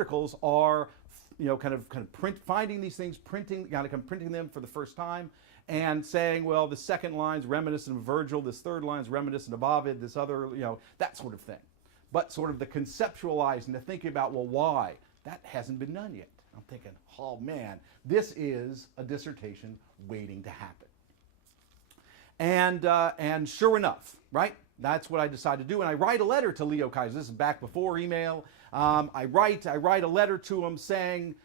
articles are, kind of finding these things, printing them for the first time, and saying, well, the second line's reminiscent of Virgil, this third line's reminiscent of Ovid, this other, that sort of thing. But sort of the conceptualizing, the thinking about, well, why? That hasn't been done yet. I'm thinking, oh man, this is a dissertation waiting to happen. And sure enough, right? That's what I decided to do. And I write a letter to Leo Kaiser. This is back before email. I write a letter to him saying,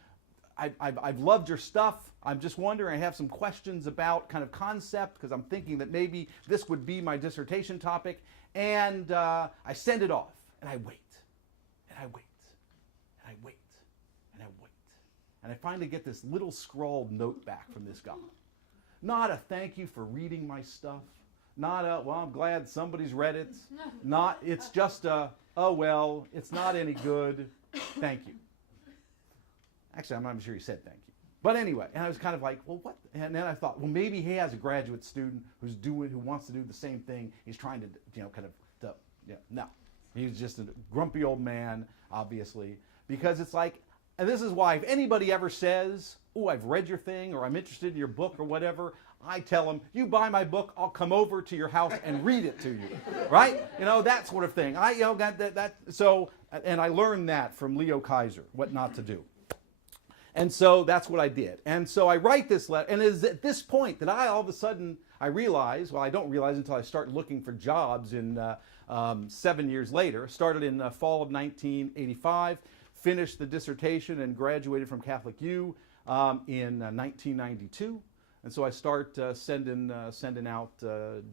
I've loved your stuff. I'm just wondering, I have some questions about kind of concept, because I'm thinking that maybe this would be my dissertation topic. And I send it off, and I wait, and I wait, and I wait, and I wait. And I finally get this little scrawled note back from this guy. Not a thank you for reading my stuff. Not a, well, I'm glad somebody's read it. Not, it's just a, oh, well, it's not any good. Thank you. Actually, I'm not sure he said thank you. But anyway, and I was kind of like, well, what? And then I thought, well, maybe he has a graduate student who wants to do the same thing. He's trying to, no. He's just a grumpy old man, obviously, because it's like, and this is why if anybody ever says, oh, I've read your thing, or I'm interested in your book, or whatever, I tell them, you buy my book, I'll come over to your house and read it to you, right? That sort of thing. So, and I learned that from Leo Kaiser, what not to do. And so that's what I did. And so I write this letter, and it is at this point that all of a sudden, I realize, well, I don't realize until I start looking for jobs in 7 years later, started in fall of 1985, finished the dissertation and graduated from Catholic U in 1992. And so I start sending out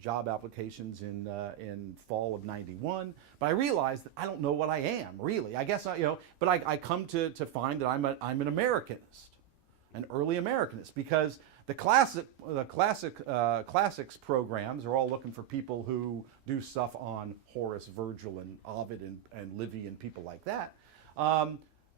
job applications in fall of '91. But I realized that I don't know what I am really. I guess but I come to find that I'm an Americanist, an early Americanist, because the classics programs are all looking for people who do stuff on Horace, Virgil, and Ovid and Livy and people like that.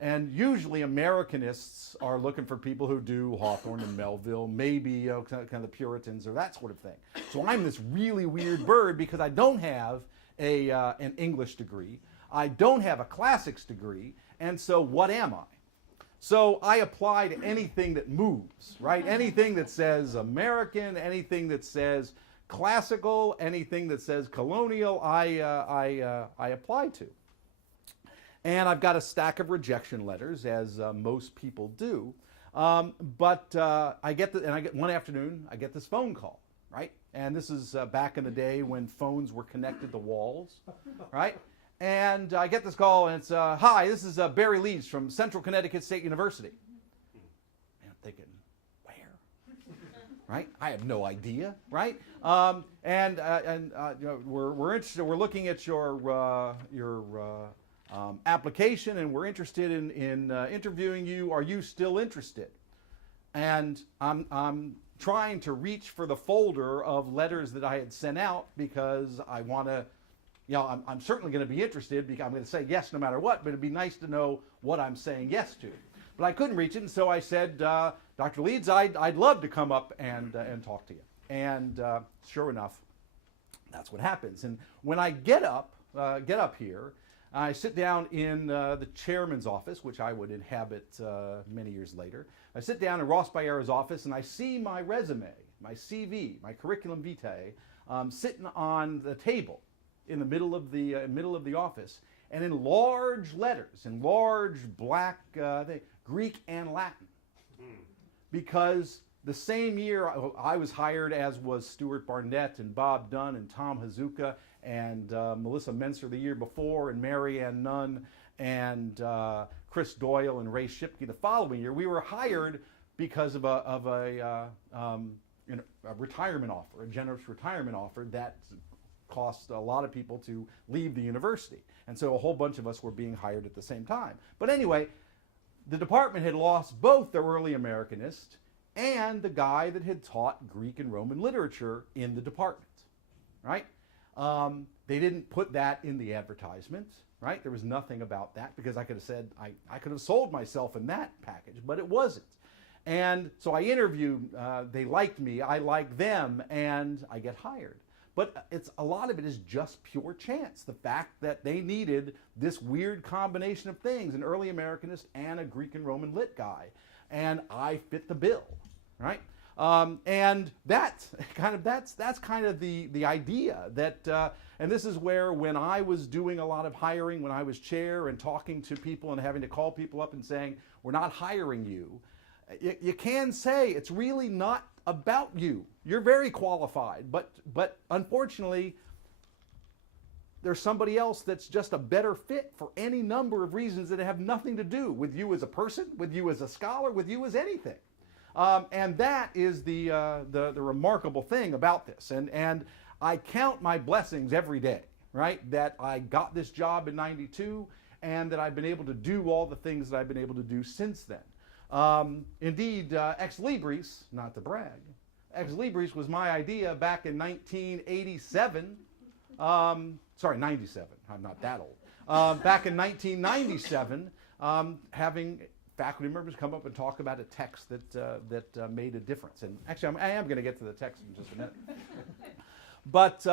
And usually Americanists are looking for people who do Hawthorne and Melville, maybe kind of the Puritans or that sort of thing. So I'm this really weird bird because I don't have an English degree. I don't have a classics degree. And so what am I? So I apply to anything that moves, right? Anything that says American, anything that says classical, anything that says colonial, I apply to. And I've got a stack of rejection letters, as most people do. But one afternoon, I get this phone call, right? And this is back in the day when phones were connected to walls, right? And I get this call, and it's, hi, this is Barry Leeds from Central Connecticut State University. And I'm thinking, where? Right? I have no idea, right? We're interested. We're looking at your application, and we're interested in interviewing you. Are you still interested? And I'm trying to reach for the folder of letters that I had sent out because I want to, I'm certainly going to be interested because I'm going to say yes no matter what, but it'd be nice to know what I'm saying yes to. But I couldn't reach it, and so I said, Dr. Leeds, I'd love to come up and talk to you. And sure enough, that's what happens. And when I get up here, I sit down in the chairman's office, which I would inhabit many years later. I sit down in Ross Baera's office, and I see my resume, my CV, my curriculum vitae, sitting on the table in the middle of the office, and in large letters, in large black Greek and Latin, because the same year I was hired, as was Stuart Barnett and Bob Dunn and Tom Hazuka and Melissa Menser the year before, and Mary Ann Nunn and Chris Doyle and Ray Shipke the following year. We were hired because of a retirement offer, a generous retirement offer that cost a lot of people to leave the university. And so a whole bunch of us were being hired at the same time. But anyway, the department had lost both the early Americanist and the guy that had taught Greek and Roman literature in the department, right? They didn't put that in the advertisement, right? There was nothing about that, because I could have said, I could have sold myself in that package, but it wasn't. And so I interviewed, they liked me, I liked them, and I get hired. but a lot of it is just pure chance. The fact that they needed this weird combination of things, an early Americanist and a Greek and Roman lit guy, and I fit the bill, right? And that's kind of the idea that, and this is where when I was doing a lot of hiring, when I was chair and talking to people and having to call people up and saying, we're not hiring you, you can say it's really not about you. You're very qualified, but unfortunately, there's somebody else that's just a better fit for any number of reasons that have nothing to do with you as a person, with you as a scholar, with you as anything. And that is the remarkable thing about this. And I count my blessings every day, right? That I got this job in '92 and that I've been able to do all the things that I've been able to do since then. Indeed, Ex Libris, not to brag, Ex Libris was my idea back in 1987. Sorry, 97. I'm not that old. Back in 1997, having faculty members come up and talk about a text that made a difference. And actually, I am going to get to the text in just a minute. But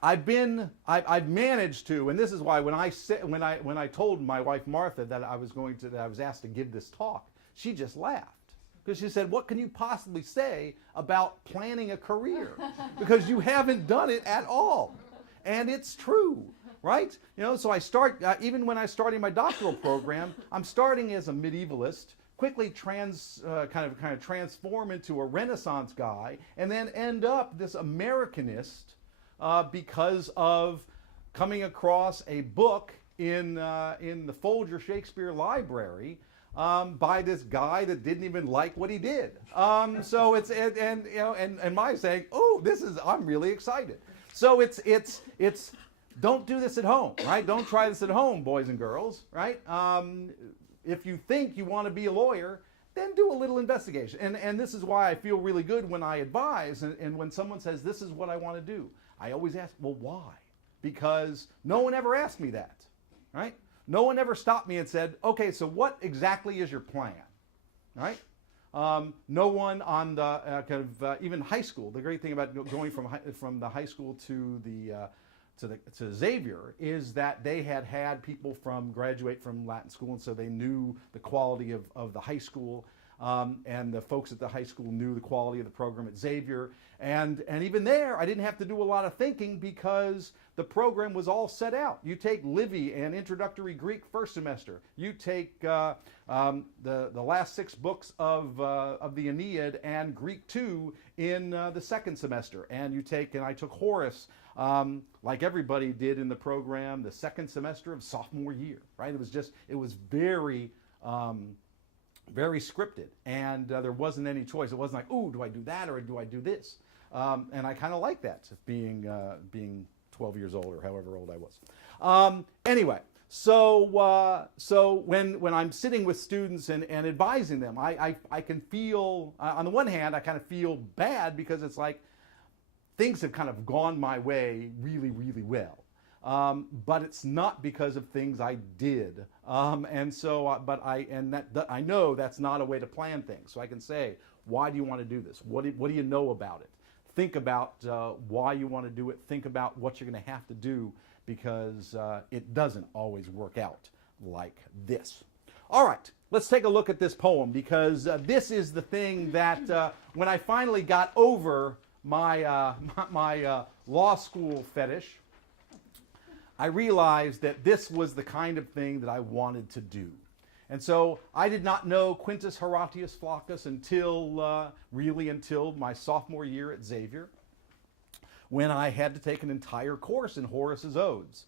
I've managed to, and this is why when I told my wife Martha that I was asked to give this talk, she just laughed. Because she said, what can you possibly say about planning a career? Because you haven't done it at all. And it's true, right? You know, so I start, even when I started my doctoral program, I'm starting as a medievalist, quickly kind of transform into a Renaissance guy, and then end up this Americanist because of coming across a book in the Folger Shakespeare Library by this guy that didn't even like what he did. So it's and my saying, oh, I'm really excited. So it's don't do this at home, right? Don't try this at home, boys and girls, right? If you think you want to be a lawyer, then do a little investigation. And this is why I feel really good when I advise and when someone says, this is what I want to do. I always ask, well, why? Because no one ever asked me that, right? No one ever stopped me and said, okay, so what exactly is your plan, right? No one on the even high school. The great thing about going from the high school to Xavier is that they had people graduate from Latin school, and so they knew the quality of the high school, and the folks at the high school knew the quality of the program at Xavier, and even there I didn't have to do a lot of thinking because the program was all set out. You take Livy and Introductory Greek first semester. You take the last 6 books of the Aeneid and Greek 2 in the second semester, and I took Horace. Like everybody did in the program, the second semester of sophomore year, right? It was very, very scripted, and there wasn't any choice. It wasn't like, ooh, do I do that or do I do this? And I kind of like that, being 12 years old or however old I was. Anyway, so when I'm sitting with students and advising them, I can feel, on the one hand, I kind of feel bad because it's like, things have kind of gone my way really, really well. But it's not because of things I did. And so, I know that's not a way to plan things. So I can say, why do you want to do this? What do you know about it? Think about why you want to do it. Think about what you're going to have to do, because it doesn't always work out like this. All right, let's take a look at this poem, because this is the thing that when I finally got over my law school fetish, I realized that this was the kind of thing that I wanted to do. And so I did not know Quintus Horatius Flaccus until my sophomore year at Xavier, when I had to take an entire course in Horace's Odes.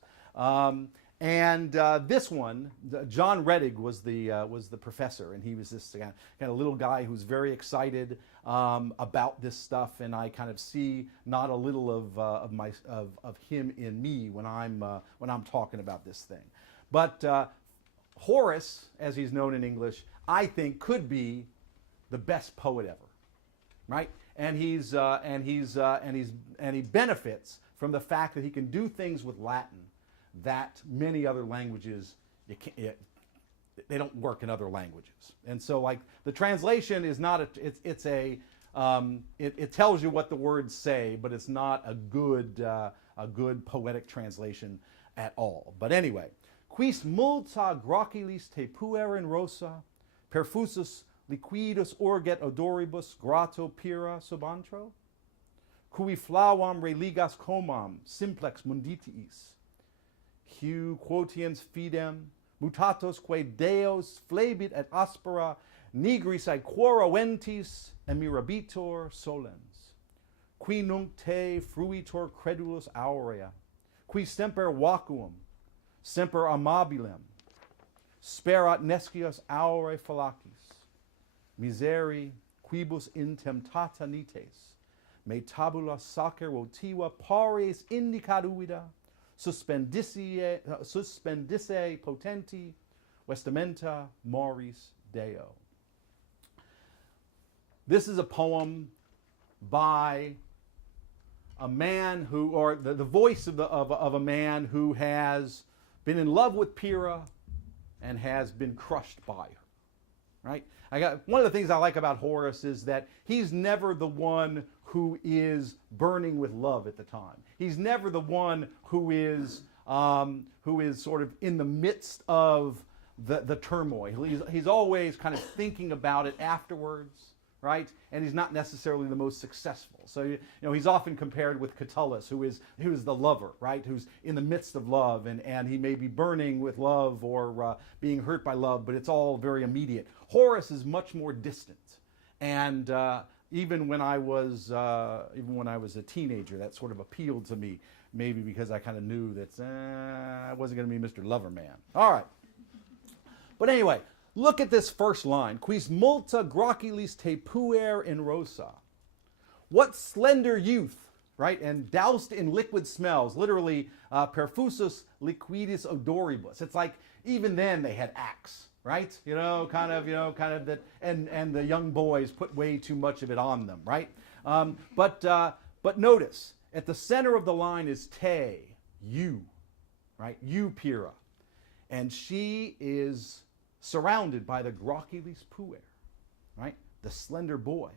This one, John Reddig was the professor, and he was this kind of little guy who's very excited about this stuff, and I kind of see not a little of him in me when I'm talking about this thing. But Horace, as he's known in English, I think could be the best poet ever, right? And he benefits from the fact that he can do things with Latin that many other languages they don't work in other languages. And so, like, the translation is not it's a it tells you what the words say, but it's not a good poetic translation at all. But anyway, quis multa gracilis te puer in rosa, perfusus liquidus urget odoribus grato pira subantro, cui flawam religas comam simplex munditiis, Hu quotiens fidem, mutatos quae deos flebit et aspera, nigris aequora ventis, emirabitur solens. Qui nunc te fruitur credulus aurea, qui semper vacuum, semper amabilem, sperat nescius aure fallacis, miseri quibus in temptata nites, me tabula sacer votiva pares indicaduvida, suspendisse potenti vestimenta moris Deo. This is a poem by a man who, or the voice of a man who has been in love with Pyrrha and has been crushed by her. Right? One of the things I like about Horace is that he's never the one who is burning with love at the time. He's never the one who is sort of in the midst of the turmoil. He's always kind of thinking about it afterwards, right? And he's not necessarily the most successful. So he's often compared with Catullus, who is the lover, right? Who's in the midst of love, and he may be burning with love or being hurt by love, but it's all very immediate. Horace is much more distant, and even when I was a teenager, that sort of appealed to me, maybe because I kind of knew that I wasn't going to be Mr. Loverman. All right. But anyway, look at this first line. Quis multa gracilis te puer in rosa. What slender youth, right? And doused in liquid smells, literally perfusus liquidis odoribus. It's like even then they had Axe, right? Kind of that, and the young boys put way too much of it on them, right? But notice, at the center of the line is te, you, right? You, Pyrrha. And she is surrounded by the gracilis puer, right? The slender boy.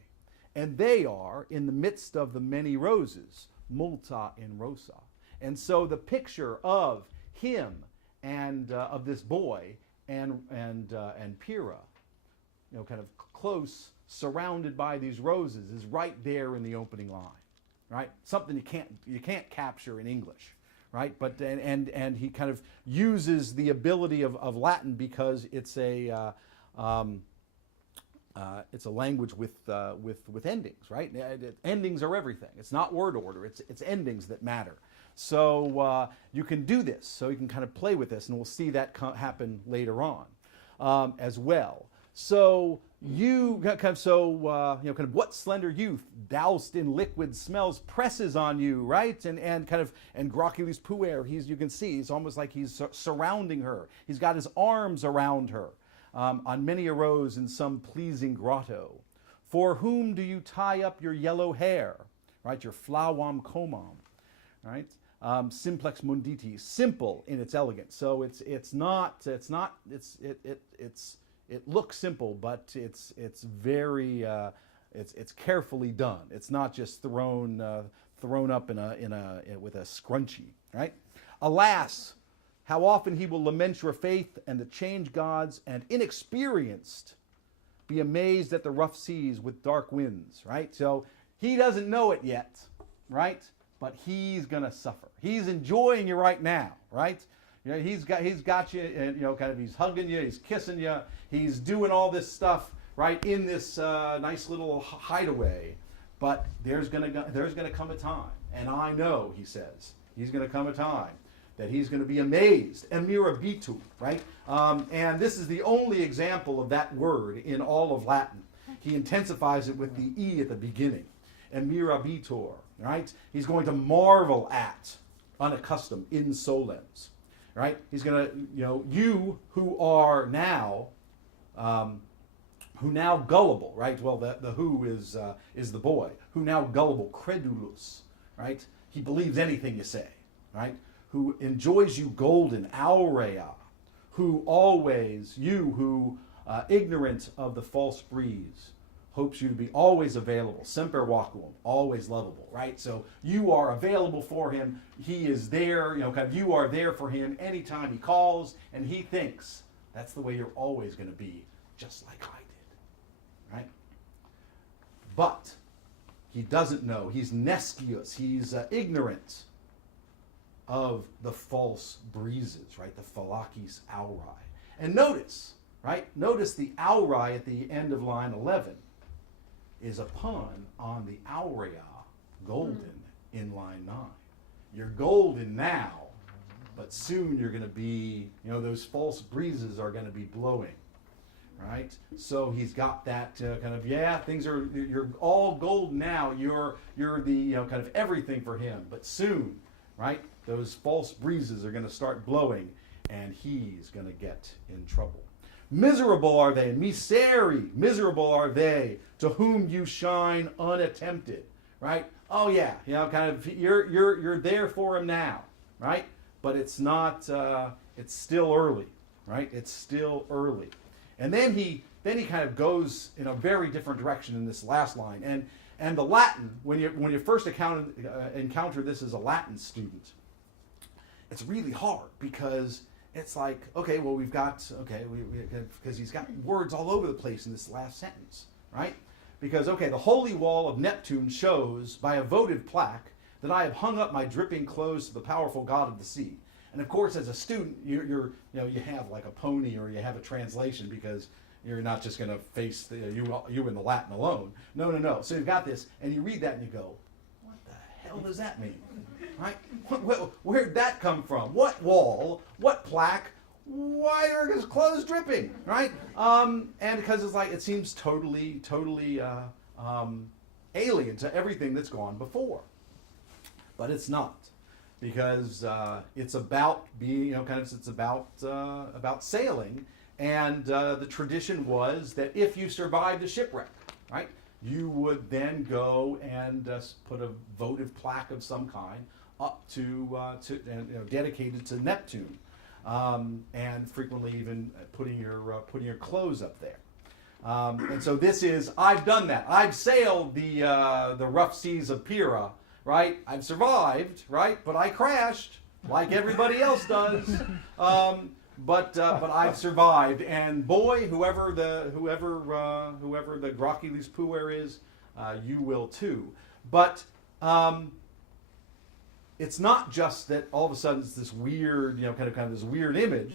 And they are in the midst of the many roses, multa in rosa. And so the picture of him and of this boy and Pyrrha, kind of close, surrounded by these roses, is right there in the opening line, right? Something you can't capture in English, right? But and he kind of uses the ability of Latin because it's a language with endings, right? Endings are everything. It's not word order. It's endings that matter. So you can do this. So you can kind of play with this, and we'll see that happen later on as well. So kind of what slender youth doused in liquid smells presses on you, right? And gracilis puer. You can see it's almost like he's surrounding her. He's got his arms around her. On many a rose in some pleasing grotto. For whom do you tie up your yellow hair, right? Your flawam comam, right? Simplex munditi, simple in its elegance. So it looks simple, but it's very it's carefully done. It's not just thrown up with a scrunchie, right? Alas, how often he will lament your faith and the changed gods, and inexperienced be amazed at the rough seas with dark winds, right? So he doesn't know it yet, right? But he's gonna suffer. He's enjoying you right now, right? He's got you, and he's hugging you, he's kissing you, he's doing all this stuff, right, in this nice little hideaway. But there's gonna come a time, and I know, he says, he's gonna come a time that he's going to be amazed, emirabitu, right? And this is the only example of that word in all of Latin. He intensifies it with the E at the beginning, emirabitur, right? He's going to marvel at, unaccustomed, insolens, right? He's going to, you who are now, gullible, right? Well, the who is the boy, who now gullible, credulus, right? He believes anything you say, right? Who enjoys you golden, aurea, who always, you who, ignorant of the false breeze, hopes you to be always available, semper vacuum, always lovable, right? So you are available for him. He is there, kind of you are there for him anytime he calls, and he thinks that's the way you're always going to be, just like I did, right? But he doesn't know. He's nescious. He's ignorant of the false breezes, right? The phylakis auri. And notice, right? Notice the auri at the end of line 11 is a pun on the aurea, golden, in line 9. You're golden now, but soon you're going to be, those false breezes are going to be blowing, right? So he's got that kind of, you're all gold now. You're the, kind of everything for him. But soon, right, those false breezes are going to start blowing, and he's going to get in trouble. Miserable are they, miseri, miserable are they to whom you shine unattempted, right? Oh yeah, kind of you're there for him now, right? But it's not. It's still early, right? It's still early, and then he kind of goes in a very different direction in this last line. And the Latin, when you first encounter this as a Latin student, it's really hard because it's like, okay, well, because he's got words all over the place in this last sentence, right? Because, okay, the holy wall of Neptune shows by a votive plaque that I have hung up my dripping clothes to the powerful god of the sea. And of course, as a student, you have like a pony, or you have a translation, because you're not just going to face you in the Latin alone. No. So you've got this, and you read that and you go, what the hell does that mean? Right? Where'd that come from? What wall? What plaque? Why are his clothes dripping? Right? And because it's like, it seems totally alien to everything that's gone before. But it's not, because it's about being, it's about sailing, and the tradition was that if you survived a shipwreck, right, you would then go and put a votive plaque of some kind up to dedicated to Neptune, and frequently even putting your clothes up there. And so this is, I've done that. I've sailed the rough seas of Pyrrha, right? I've survived, right? But I crashed like everybody else does. But I've survived, and boy, whoever the Gracchus puer is, you will too. But it's not just that all of a sudden it's this weird, kind of this weird image.